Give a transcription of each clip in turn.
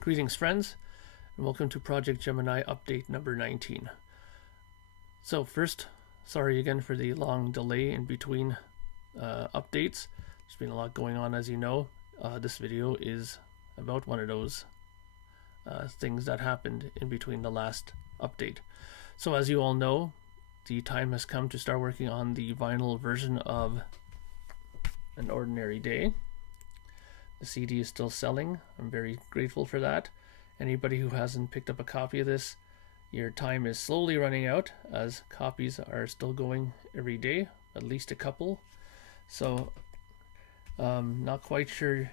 Greetings, friends, and welcome to Projekt Gemineye update number 19. So first, sorry again for the long delay in between updates. There's been a lot going on, as you know. This video is about one of those things that happened in between the last update. So as you all know, the time has come to start working on the vinyl version of An Ordinary Day. The CD is still selling. I'm very grateful for that. Anybody who hasn't picked up a copy of this, your time is slowly running out, as copies are still going every day, at least a couple. So not quite sure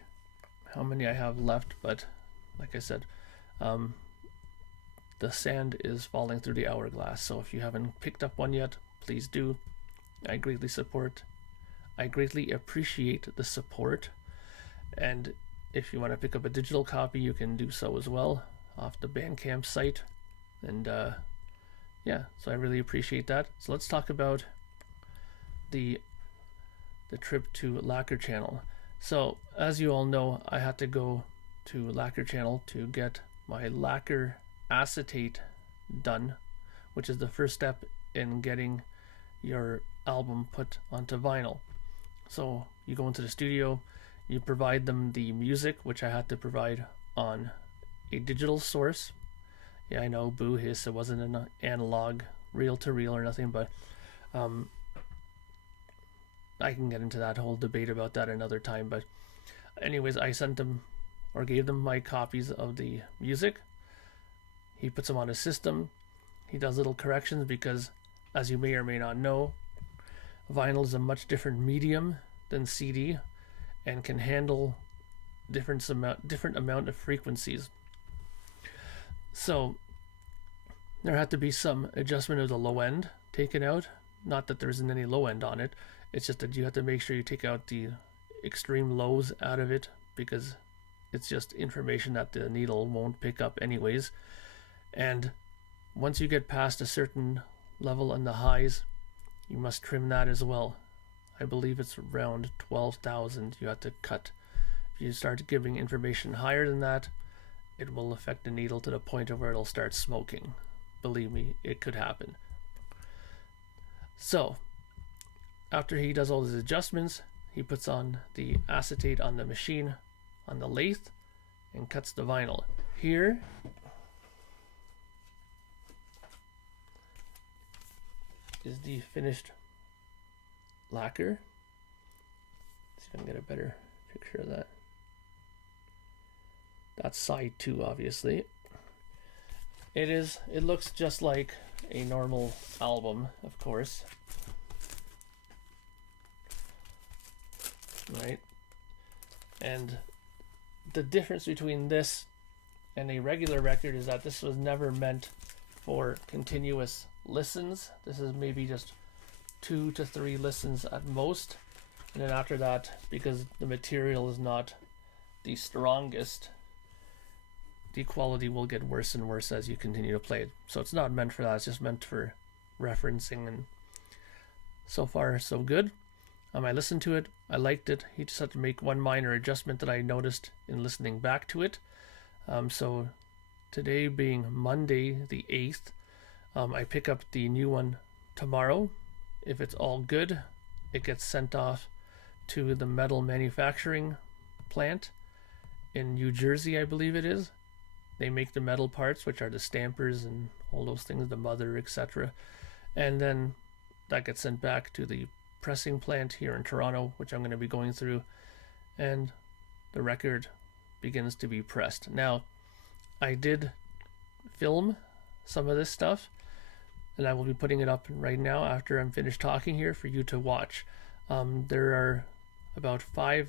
how many I have left, but like I said, the sand is falling through the hourglass. So if you haven't picked up one yet, please do. I greatly appreciate the support. And if you want to pick up a digital copy, you can do so as well off the Bandcamp site. And yeah, so I really appreciate that. So let's talk about the trip to Lacquer Channel. So as you all know, I had to go to Lacquer Channel to get my lacquer acetate done, which is the first step in getting your album put onto vinyl. So you go into the studio, you provide them the music, which I had to provide on a digital source. Yeah, I know, boo hiss, it wasn't an analog reel-to-reel or nothing, but I can get into that whole debate about that another time. But anyways, I sent them or gave them my copies of the music. He puts them on his system. He does little corrections because, as you may or may not know, vinyl is a much different medium than CD and can handle different amount of frequencies. So there had to be some adjustment of the low end taken out. Not that there isn't any low end on it. It's just that you have to make sure you take out the extreme lows out of it, because it's just information that the needle won't pick up anyways. And once you get past a certain level in the highs, you must trim that as well. I believe it's around 12,000 you have to cut. If you start giving information higher than that, it will affect the needle to the point of where it'll start smoking. Believe me, it could happen. So after he does all his adjustments, he puts on the acetate on the machine, on the lathe, and cuts the vinyl. Here is the finished lacquer. Let's see if I can get a better picture of that. That's side 2, obviously. It looks just like a normal album, of course. Right? And the difference between this and a regular record is that this was never meant for continuous listens. This is maybe just 2 to 3 listens at most, and then after that, because the material is not the strongest, the quality will get worse and worse as you continue to play it. So it's not meant for that. It's just meant for referencing, and so far so good. I listened to it, I liked it. He just had to make one minor adjustment that I noticed in listening back to it. So today being Monday the 8th, I pick up the new one tomorrow. If it's all good, it gets sent off to the metal manufacturing plant in New Jersey, I believe it is. They make the metal parts, which are the stampers and all those things, the mother, etc. And then that gets sent back to the pressing plant here in Toronto, which I'm going to be going through, and the record begins to be pressed. Now, I did film some of this stuff, and I will be putting it up right now after I'm finished talking here for you to watch. There are about 5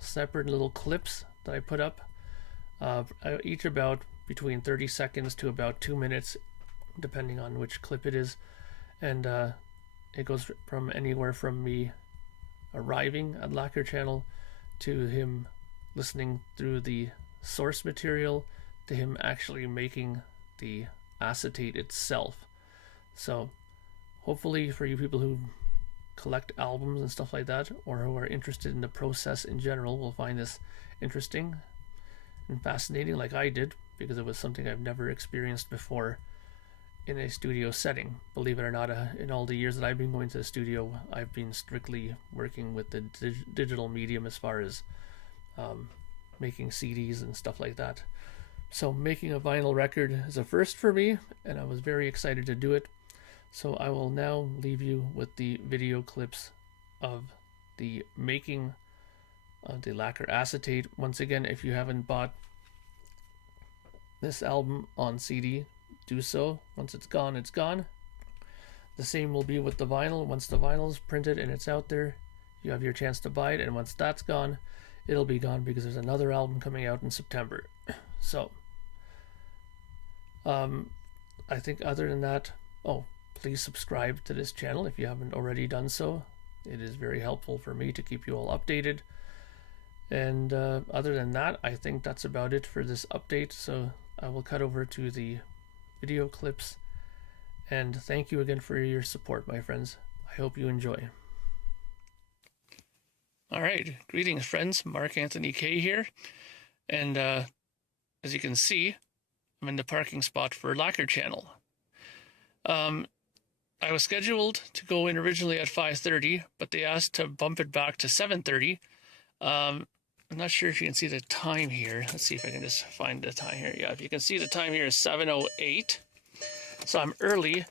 separate little clips that I put up, each about between 30 seconds to about 2 minutes, depending on which clip it is. And it goes from anywhere from me arriving at Lacquer Channel to him listening through the source material to him actually making the acetate itself. So hopefully for you people who collect albums and stuff like that, or who are interested in the process in general, will find this interesting. and fascinating like I did, because it was something I've never experienced before in a studio setting. Believe it or not, in all the years that I've been going to the studio, I've been strictly working with the digital medium as far as making CDs and stuff like that. So making a vinyl record is a first for me, and I was very excited to do it. So I will now leave you with the video clips of the making of the lacquer acetate. Once again, if you haven't bought this album on CD, do so. Once it's gone, it's gone. The same will be with the vinyl. Once the vinyl is printed and it's out there, you have your chance to buy it, and once that's gone, it'll be gone, because there's another album coming out in September. So I think other than that, please subscribe to this channel if you haven't already done so. It is very helpful for me to keep you all updated. And other than that, I think that's about it for this update. So I will cut over to the video clips. And thank you again for your support, my friends. I hope you enjoy. All right, greetings, friends. Mark Anthony K here. And as you can see, I'm in the parking spot for Lacquer Channel. I was scheduled to go in originally at 5:30, but they asked to bump it back to 7:30. I'm not sure if you can see the time here. Let's see if I can just find the time here. Yeah, if you can see the time here is 7:08. So I'm early.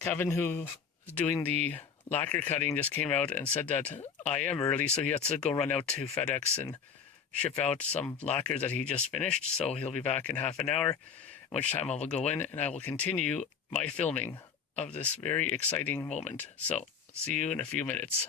Kevin, who's doing the lacquer cutting, just came out and said that I am early, so he has to go run out to FedEx and ship out some lacquer that he just finished. So he'll be back in half an hour, at which time I will go in and I will continue my filming of this very exciting moment. So see you in a few minutes.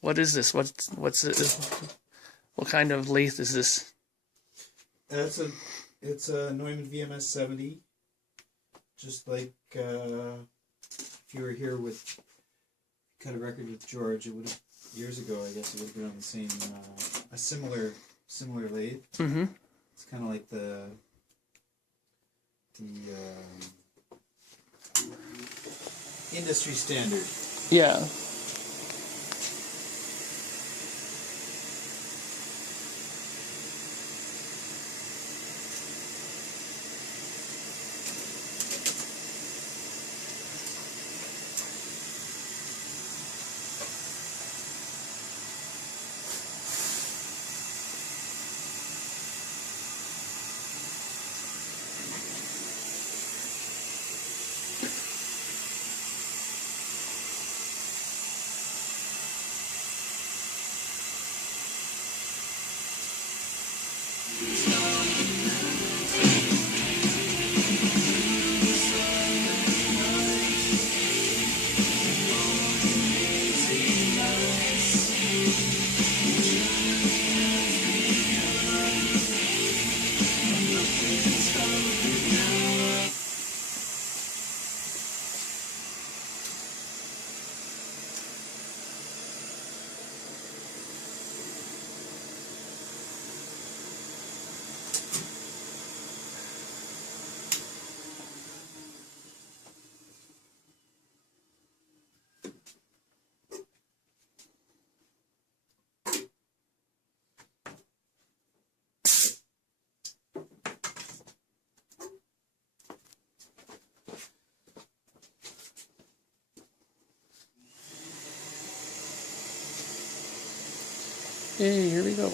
What is this? What's it? What kind of lathe is this? It's a Neumann VMS 70. Just like if you were here with cut a record with George, it would have years ago. I guess it would have been on the same a similar lathe. Mm-hmm. It's kind of like the industry standard. Yeah. Hey, here we go.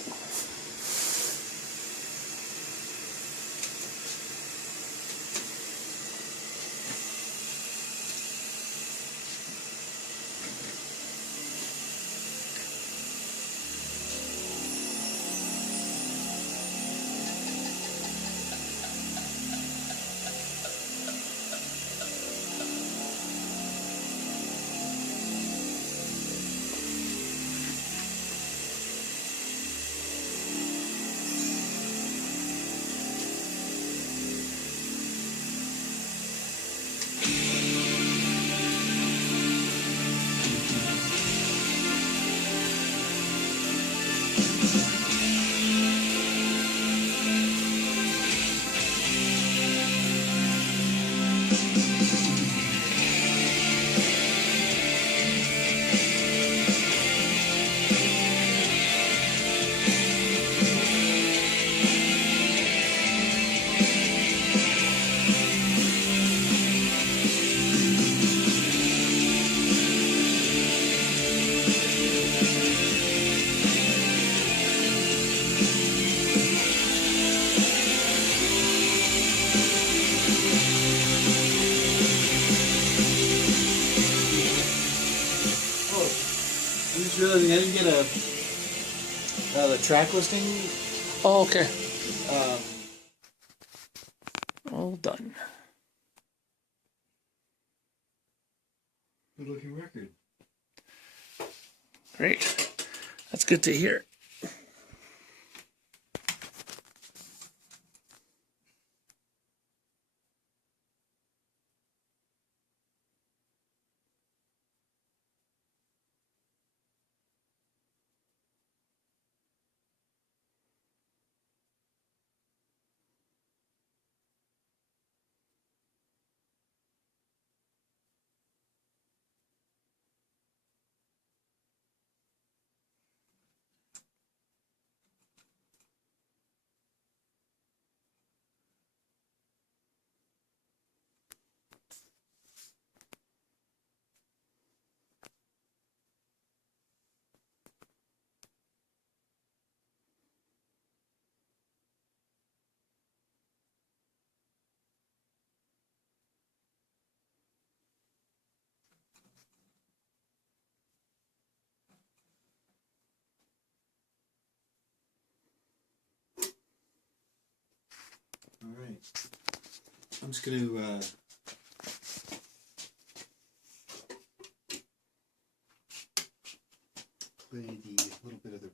realizing I didn't get the track listing. Oh, okay. Um, All done. Good looking record. Great. That's good to hear. All right. I'm just going to play the little bit of the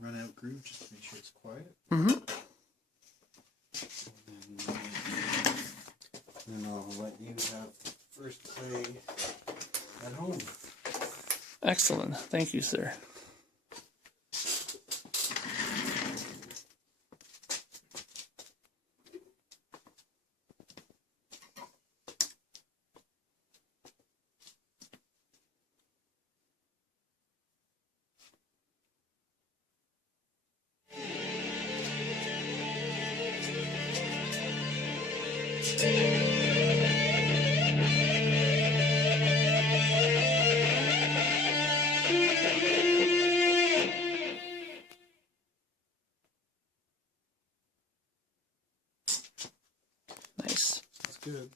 run out groove just to make sure it's quiet. Mm-hmm. And then I'll let you have first play at home. Excellent. Thank you, sir. Nice. That's good.